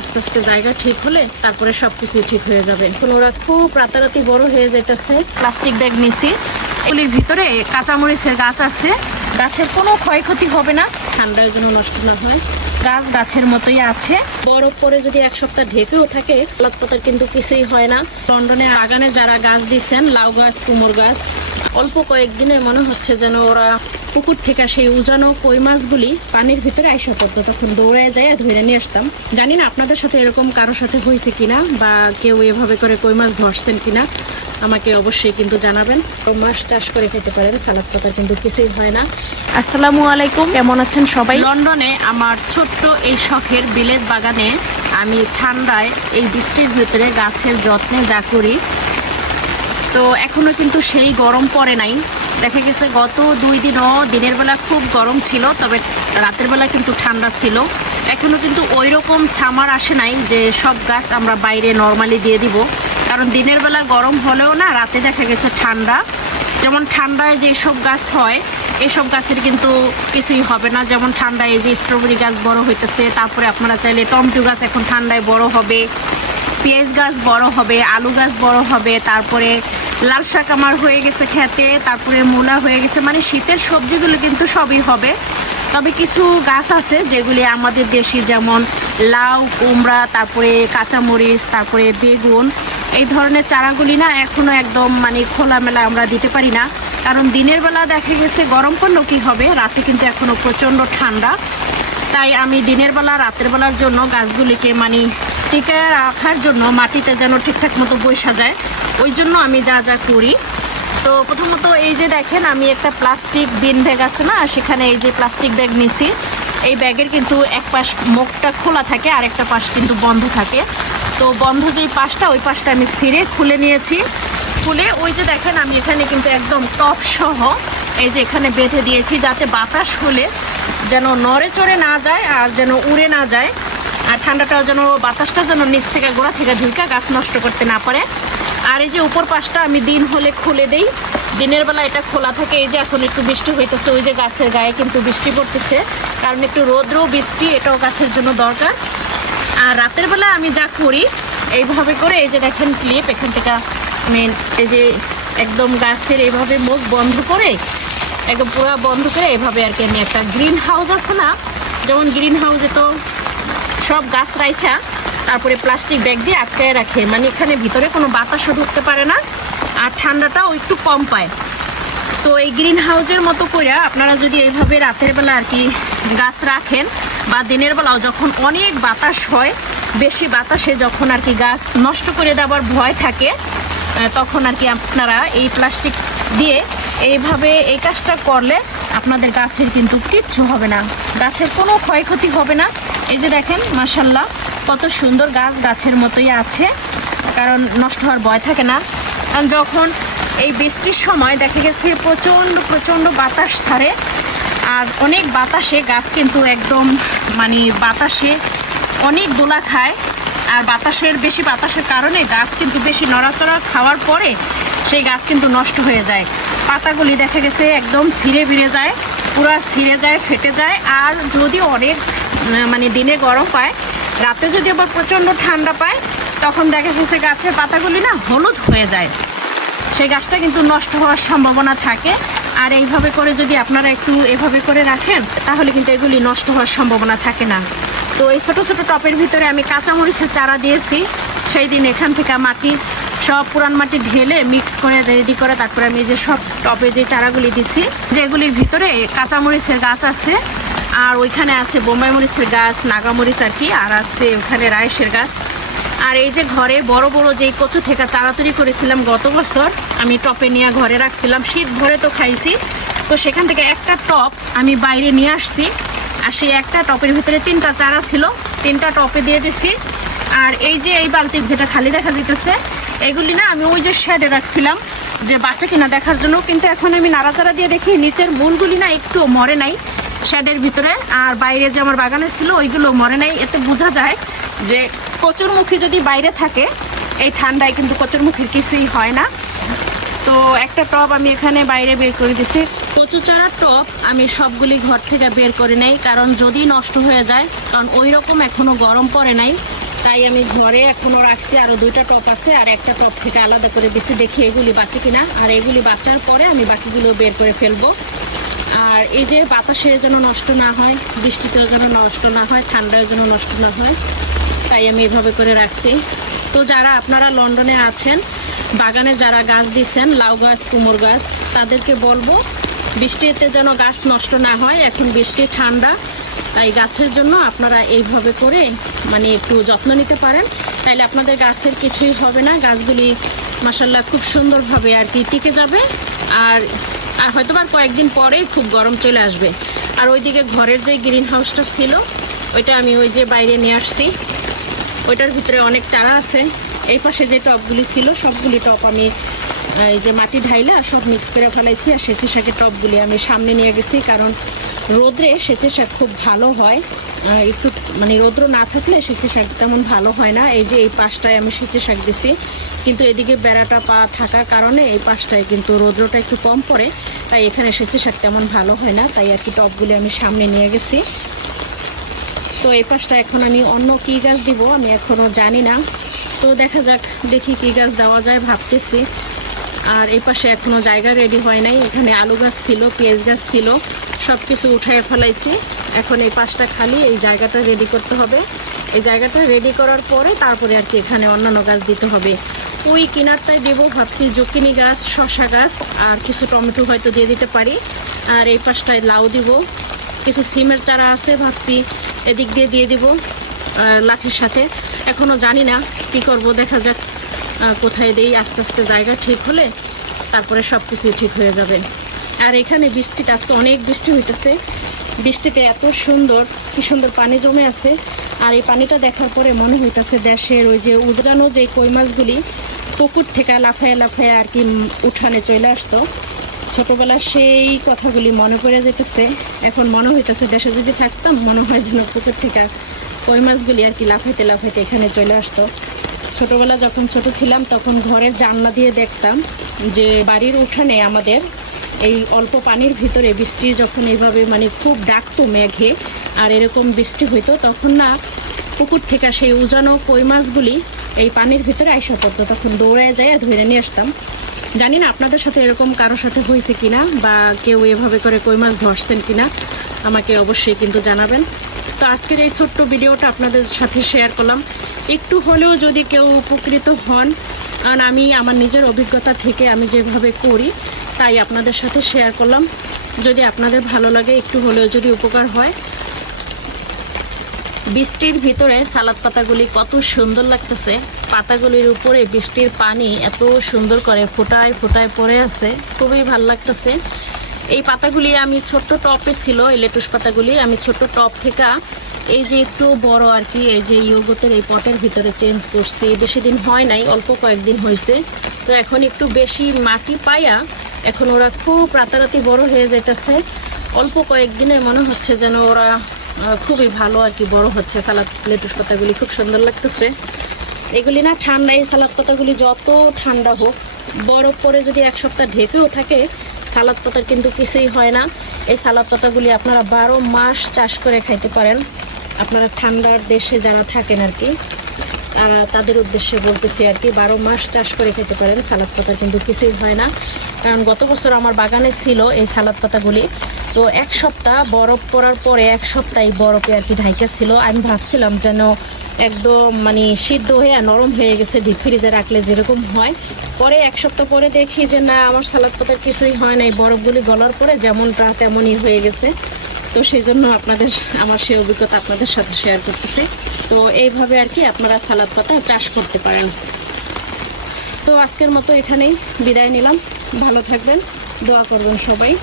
আস্তে আস্তে জায়গা ঠিক হলে তারপরে সবকিছু ঠিক হয়ে যাবে। এখন ওরা খুব রাতারাতি বড় হয়ে যেতেছে। প্লাস্টিক ব্যাগ নিছি। এগুলির ভিতরে কাঁচামরিচের গাছ আছে। গাছের কোনো ক্ষয়ক্ষতি হবে না। ঠান্ডার জন্য নষ্ট না হয়। গাছ গাছের মতোই আছে। বরফ পরে যদি এক সপ্তাহ ঢেকেও থাকে পালক পাতার কিন্তু কিছুই হয় না। লন্ডনে আগানে যারা গাছ দিচ্ছেন লাউ গাছ, কুমোর গাছ, অল্প কয়েকদিনে মনে হচ্ছে যেন ওরা পুকুর থেকে সেই উজানো কই মাছগুলি পানির ভিতরে আইসা পড়তো। তখন দৌড়ায় যায় ধরে নিয়ে আসতাম। জানি না আপনাদের সাথে এরকম কারোর সাথে হয়েছে কিনা বা কেউ এভাবে করে কই মাছ ধরছেন কিনা। আমাকে অবশ্যই কিন্তু জানাবেন। তো মাছ চাষ করে খেতে পারেন সালাদ পাতার কিন্তু কিছুই হয় না। আসসালামু আলাইকুম কেমন আছেন সবাই? লন্ডনে আমার ছোট্ট এই শখের বিলেত বাগানে আমি ঠান্ডায় এই বৃষ্টির ভিতরে গাছের যত্নে যা করি তো এখনও কিন্তু সেই গরম পড়ে নাই। দেখা গেছে গত দুই দিনও দিনের বেলা খুব গরম ছিল তবে রাতের বেলা কিন্তু ঠান্ডা ছিল। এখনও কিন্তু ওই রকম সামার আসে নাই যে সব গাছ আমরা বাইরে নর্মালি দিয়ে দিব। কারণ দিনের বেলা গরম হলেও না, রাতে দেখা গেছে ঠান্ডা। যেমন ঠান্ডায় যে সব গাছ হয়, এসব গাছের কিন্তু কিছুই হবে না। যেমন ঠান্ডায় এই যে স্ট্রবেরি গাছ বড় হইতেছে, তারপরে আপনারা চাইলে টমেটো গাছ এখন ঠান্ডায় বড় হবে, পেঁয়াজ গাছ বড় হবে, আলু গাছ বড় হবে, তারপরে লাল শাক আমার হয়ে গেছে খেতে, তারপরে মূলা হয়ে গেছে মানে শীতের সবজিগুলো কিন্তু সবই হবে। তবে কিছু গাছ আছে যেগুলি আমাদের দেশি, যেমন লাউ, কুমড়া, তারপরে কাঁচামরিচ, তারপরে বেগুন এই ধরনের চারাগুলি না এখনও একদম মানে খোলামেলা আমরা দিতে পারি না। কারণ দিনের বেলা দেখা গেছে গরম পড়লেও কী হবে? রাতে কিন্তু এখনও প্রচণ্ড ঠান্ডা। তাই আমি দিনের বেলা, রাতের বেলার জন্য গাছগুলিকে মানে টিকে রাখার জন্য মাটিতে যেন ঠিকঠাক মতো বৈশা যায়, ওই জন্য আমি যা যা করি। তো প্রথমত এই যে দেখেন, আমি একটা প্লাস্টিক বিন ব্যাগ আছে না, সেখানে এই যে প্লাস্টিক ব্যাগ নিছি। এই ব্যাগের কিন্তু এক পাশ মুখটা খোলা থাকে আর একটা পাশ কিন্তু বন্ধ থাকে। তো বন্ধ যেই পাশটা, ওই পাশটা আমি স্থিরে খুলে নিয়েছি। খুলে ওই যে দেখেন, আমি এখানে কিন্তু একদম টপ সহ এই যে এখানে বেঁধে দিয়েছি, যাতে বাতাস হলে যেন নড়ে চড়ে না যায় আর যেন উড়ে না যায়। আর ঠান্ডাটাও যেন, বাতাসটা যেন নিচ থেকে, গোড়া থেকে ঢুকা গাছ নষ্ট করতে না পারে। আর এই যে উপর পাশটা আমি দিন হলে খুলে দেই। দিনের বেলা এটা খোলা থাকে, এই যে এখন একটু বৃষ্টি হইতেছে, ওই যে গাছের গায়ে কিন্তু বৃষ্টি পড়তেছে। কারণ একটু রৌদ্র, বৃষ্টি, এটাও গাছের জন্য দরকার। আর রাতের বেলা আমি যা করি, এইভাবে করে এই যে দেখেন ক্লিপ এখান থেকে আমি এই যে একদম গাছের এইভাবে মুখ বন্ধ করে, একদম পুরো বন্ধ করে এভাবে আর কি আমি একটা গ্রিন হাউস আছে না, যেমন গ্রিন হাউসে তো সব গাছ রাইখা, তারপরে প্লাস্টিক ব্যাগ দিয়ে আটকায় রাখে। মানে এখানে ভিতরে কোনো বাতাসও ঢুকতে পারে না আর ঠান্ডাটাও একটু কম পায়। তো এই গ্রিন হাউসের মতো করে আপনারা যদি এইভাবে রাতের বেলা আর কি গাছ রাখেন বা দিনের বেলাও যখন অনেক বাতাস হয়, বেশি বাতাসে যখন আর কি গাছ নষ্ট করে দেওয়ার ভয় থাকে তখন আর কি আপনারা এই প্লাস্টিক দিয়ে এইভাবে এই কাজটা করলে আপনাদের গাছের কিন্তু কিচ্ছু হবে না। গাছের কোনো ক্ষয়ক্ষতি হবে না। এই যে দেখেন মাসাল্লাহ কত সুন্দর গাছ গাছের মতোই আছে, কারণ নষ্ট হওয়ার ভয় থাকে না। কারণ যখন এই বৃষ্টির সময় দেখা গেছে প্রচণ্ড প্রচণ্ড বাতাস ছাড়ে আর অনেক বাতাসে গাছ কিন্তু একদম মানে বাতাসে অনেক দোলা খায়। আর বাতাসের, বেশি বাতাসের কারণে গাছ কিন্তু বেশি নড়াচড়া খাওয়ার পরে সেই গাছ কিন্তু নষ্ট হয়ে যায়। পাতাগুলি দেখা গেছে একদম ছিঁড়ে ভিড়ে যায়, পুরো ছিঁড়ে যায়, ফেটে যায়। আর যদি অনেক মানে দিনে গরম পায়, রাতে যদি আবার প্রচণ্ড ঠান্ডা পায়, তখন দেখা গেছে গাছের পাতাগুলি না হলুদ হয়ে যায়। সেই গাছটা কিন্তু নষ্ট হওয়ার সম্ভাবনা থাকে। আর এইভাবে করে যদি আপনারা একটু এভাবে করে রাখেন, তাহলে কিন্তু এগুলি নষ্ট হওয়ার সম্ভাবনা থাকে না। তো এই ছোটো ছোটো টপের ভিতরে আমি কাঁচামরিচের চারা দিয়েছি। সেই দিন এখান থেকে মাটি, সব পুরান মাটি ঢেলে মিক্স করে রেডি করে তারপরে আমি যে সব টপে যে চারাগুলি দিছি, যেগুলির ভিতরে কাঁচামরিচের গাছ আছে, আর ওইখানে আছে বোম্বাই মরিচের গাছ নাগামরিচ আর কি, আর আছে ওখানে রাইসের গাছ। আর এই যে ঘরে বড় বড় যেই কচু থেকে চারা তৈরি করেছিলাম গত বছর, আমি টপে নিয়ে ঘরে রাখছিলাম। শীত ভরে তো খাইছি। তো সেখান থেকে একটা টপ আমি বাইরে নিয়ে আসছি। আর সেই একটা টপের ভিতরে তিনটা চারা ছিল। তিনটা টপে দিয়ে দিছি। আর এই যে এই বালতি যেটা খালি দেখা দিতেছে, এগুলি না আমি ওই যে শেডে রাখছিলাম যে বাচ্চা কিনা দেখার জন্য। কিন্তু এখন আমি নাড়াচাড়া দিয়ে দেখি, নিচের মূলগুলি না একটু মরে নাই। শেডের ভিতরে আর বাইরে যে আমার বাগানে ছিল, ওইগুলো মরে নাই। এতে বোঝা যায় যে কচুরমুখী যদি বাইরে থাকে, এই ঠান্ডায় কিন্তু কচুরমুখীর কিছুই হয় না। তো একটা টব আমি এখানে বাইরে বের করে দিছি। কচু চারার টব আমি সবগুলি ঘর থেকে বের করে নেই, কারণ যদি নষ্ট হয়ে যায়, কারণ ওই রকম এখনও গরম পড়ে নাই, তাই আমি ঘরে এখনও রাখছি। আরও দুইটা টপ আছে, আর একটা টপ থেকে আলাদা করে দিছি, দেখি এগুলি বাঁচে কিনা। আর এগুলি বাঁচার পরে আমি বাকিগুলো বের করে ফেলব। আর এই যে বাতাসে যেন নষ্ট না হয়, বৃষ্টিতেও যেন নষ্ট না হয়, ঠান্ডায় যেন নষ্ট না হয়, তাই আমি এভাবে করে রাখছি। তো যারা আপনারা লন্ডনে আছেন, বাগানে যারা গাছ দিচ্ছেন লাউ গাছ, কুমোর গাছ, তাদেরকে বলব, বৃষ্টিতে যেন গাছ নষ্ট না হয়, এখন বৃষ্টি ঠান্ডা, তাই গাছের জন্য আপনারা এইভাবে করে মানে একটু যত্ন নিতে পারেন। তাইলে আপনাদের গাছের কিছুই হবে না, গাছগুলি মাসাল্লাহ খুব সুন্দরভাবে আর কি টিকে যাবে, আর আর হয়তো বা কয়েকদিন পরেই খুব গরম চলে আসবে। আর ওইদিকে ঘরের যে গ্রিন হাউসটা ছিল, ওইটা আমি ওই যে বাইরে নিয়ে আসছি। ওইটার ভিতরে অনেক চারা আছে। এই পাশে যে টপগুলি ছিল, সবগুলি টপ আমি এই যে মাটি ঢাইলে আর সব মিক্স করে ফেলাইছি। আর সেচে শাকের টপগুলি আমি সামনে নিয়ে গেছি, কারণ রোদ্রে সেচে শাক খুব ভালো হয়। একটু মানে রৌদ্র না থাকলে সেচে শাক তেমন ভালো হয় না। এই যে এই পাশটায় আমি সেচে শাক দিছি। কিন্তু এদিকে বেড়াটা পা থাকার কারণে এই পাশটায় কিন্তু রৌদ্রটা একটু কম পড়ে, তাই এখানে সেচে শাক তেমন ভালো হয় না, তাই আর কি টপগুলি আমি সামনে নিয়ে গেছি। তো এই পাশটা এখন আমি অন্য কি গাছ দিব, আমি এখনও জানি না। তো দেখা যাক, দেখি কি গাছ দেওয়া যায়, ভাবতেছি। আর এই পাশে এখনও জায়গা রেডি হয় নাই, এখানে আলু গাছ ছিল, পেঁয়াজ গাছ ছিল সব কিছু উঠায় ফেলাইছি। এখন এই পাশটা খালি, এই জায়গাটা রেডি করতে হবে। এই জায়গাটা রেডি করার পরে তারপরে আর কি এখানে অন্যান্য গাছ দিতে হবে। ওই কিনারটায় দেবো। ভাবছি জুকিনি গাছ, শশা গাছ, আর কিছু টমেটো হয়তো দিয়ে দিতে পারি। আর এই পাশটায় লাউ দিব। কিছু সিমের চারা আছে, ভাবছি এদিক দিয়ে দিয়ে দিব লাঠির সাথে। এখনও জানি না কি করব, দেখা যাক কোথায় দেই। আস্তে আস্তে জায়গা ঠিক হলে তারপরে সব কিছু ঠিক হয়ে যাবে। আর এখানে বৃষ্টিটা, আজকে অনেক বৃষ্টি হইতেছে। বৃষ্টিতে এত সুন্দর, কি সুন্দর পানি জমে আছে। আর এই পানিটা দেখার পরে মনে হইতেছে দেশের ওই যে উজরানো যে কই মাছগুলি পুকুর থেকে লাফায় লাফায় আর কি উঠানে চলে আসতো। ছোটবেলার সেই কথাগুলি মনে পড়ে যেতেছে। এখন মনে হইতেছে দেশে যদি থাকতাম, মনে হয় যেন পুকুর থেকে কই মাছগুলি আর কি লাফাইতে লাফাইতে এখানে চলে আসতো। ছোটবেলা যখন ছোট ছিলাম, তখন ঘরের জানলা দিয়ে দেখতাম যে বাড়ির উঠানে আমাদের এই অল্প পানির ভিতরে বৃষ্টি যখন এইভাবে মানে খুব ডাকতো মেঘে আর এরকম বৃষ্টি হইতো, তখন না পুকুর থেকে সেই উজানো কই মাছগুলি এই পানির ভিতরে আইসা পড়তো, তখন দৌড়ায় যায় ধরে নিয়ে আসতাম। জানি না আপনাদের সাথে এরকম কারোর সাথে হয়েছে কিনা, বা কেউ এভাবে করে কই মাছ ধরছেন কিনা, আমাকে অবশ্যই কিন্তু জানাবেন। তো আজকের এই ছোট্ট ভিডিওটা আপনাদের সাথে শেয়ার করলাম। একটু হলেও যদি কেউ উপকৃত হন, কারণ আমি আমার নিজের অভিজ্ঞতা থেকে আমি যেভাবে করি, তাই আপনাদের সাথে শেয়ার করলাম। যদি আপনাদের ভালো লাগে, একটু হলেও যদি উপকার হয় বৃষ্টির ভিতরে সালাদ পাতাগুলি কত সুন্দর লাগতেছে। পাতাগুলির উপরে বৃষ্টির পানি এত সুন্দর করে ফোটায় ফোটায় পড়ে আছে। খুবই ভালো লাগতেছে। এই পাতাগুলি আমি ছোট্ট টপে ছিল, এই লেটুস পাতাগুলি। আমি ছোট্ট টপ থেকে এই যে একটু বড় আর কি, এই যে ইয়োগতের এই পটের ভিতরে চেঞ্জ করছি। বেশি দিন হয় নাই, অল্প কয়েকদিন হয়েছে। তো এখন একটু বেশি মাটি পাইয়া এখন ওরা খুব রাতারাতি বড় হয়ে যেতেছে অল্প কয়েকদিনে মনে হচ্ছে যেন ওরা খুবই ভালো আর কি, বড় হচ্ছে সালাদ লেটুস পাতাগুলি, খুব সুন্দর লাগতেছে। এগুলি না ঠান্ডা, এই সালাদ পাতাগুলি যত ঠান্ডা হোক, বরফ পরে যদি এক সপ্তাহ ঢেকেও থাকে, সালাদ পাতার কিন্তু কিছুই হয় না। এই সালাদ পাতাগুলি আপনারা বারো মাস চাষ করে খাইতে পারেন। আপনারা ঠান্ডার দেশে যারা থাকেন আর কি, তারা তাদের উদ্দেশ্যে বলতেছি আর কি, বারো মাস চাষ করে খেতে পারেন। সালাদ পাতা কিন্তু কিছুই হয় না। কারণ গত বছর আমার বাগানে ছিল এই সালাদ পাতাগুলি। তো এক সপ্তাহ বরফ পড়ার পরে এক সপ্তাহ বরফে আর কি ঢাইকা ছিল। আমি ভাবছিলাম যেন একদম মানে সিদ্ধ হয়ে নরম হয়ে গেছে ডিপ ফ্রিজে রাখলে যেরকম হয়। পরে এক সপ্তাহ পরে দেখি যে না, আমার সালাদ পাতার কিছুই হয় না এই বরফগুলি গলার পরে যেমনটা তেমনই হয়ে গেছে। তো সেই জন্য আপনাদের, আমার সেই অভিজ্ঞতা আপনাদের সাথে শেয়ার করতেছি। তো এইভাবে আর কি আপনারা সালাদ পাতা চাষ করতে পারেন। তো আজকের মতো এখানেই বিদায় নিলাম। ভালো থাকবেন। দোয়া করবেন সবাই।